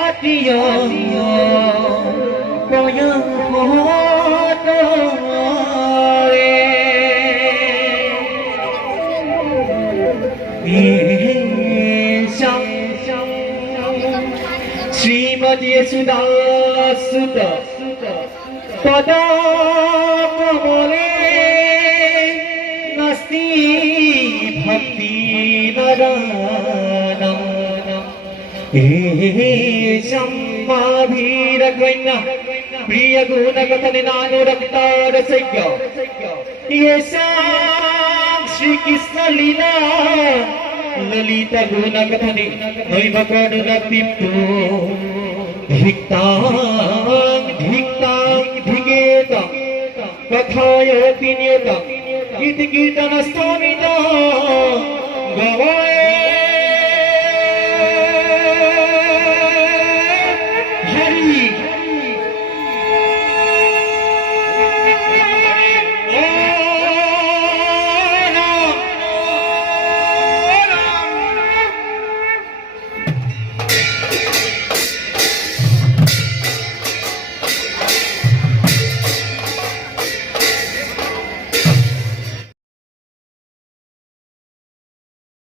আটিয়া পয়ং হতরে ঈশাং শ্রীমতী সুদাসুত পদা কমলে নাস্তি ভক্তি নরানম সম্মাভীর কন্যা প্রিয় গুণ কথনে নানুরক্তারসজ্ঞ শ্রীকৃষ্ণ লীলা ললিত গুণ কথনে নৈব করুণ দীপ্ত ধিক্তাং ধিক্তাং ধিগেতং কথায়োপি নিয়তং ইতি কীর্তনস্তমিত গবায়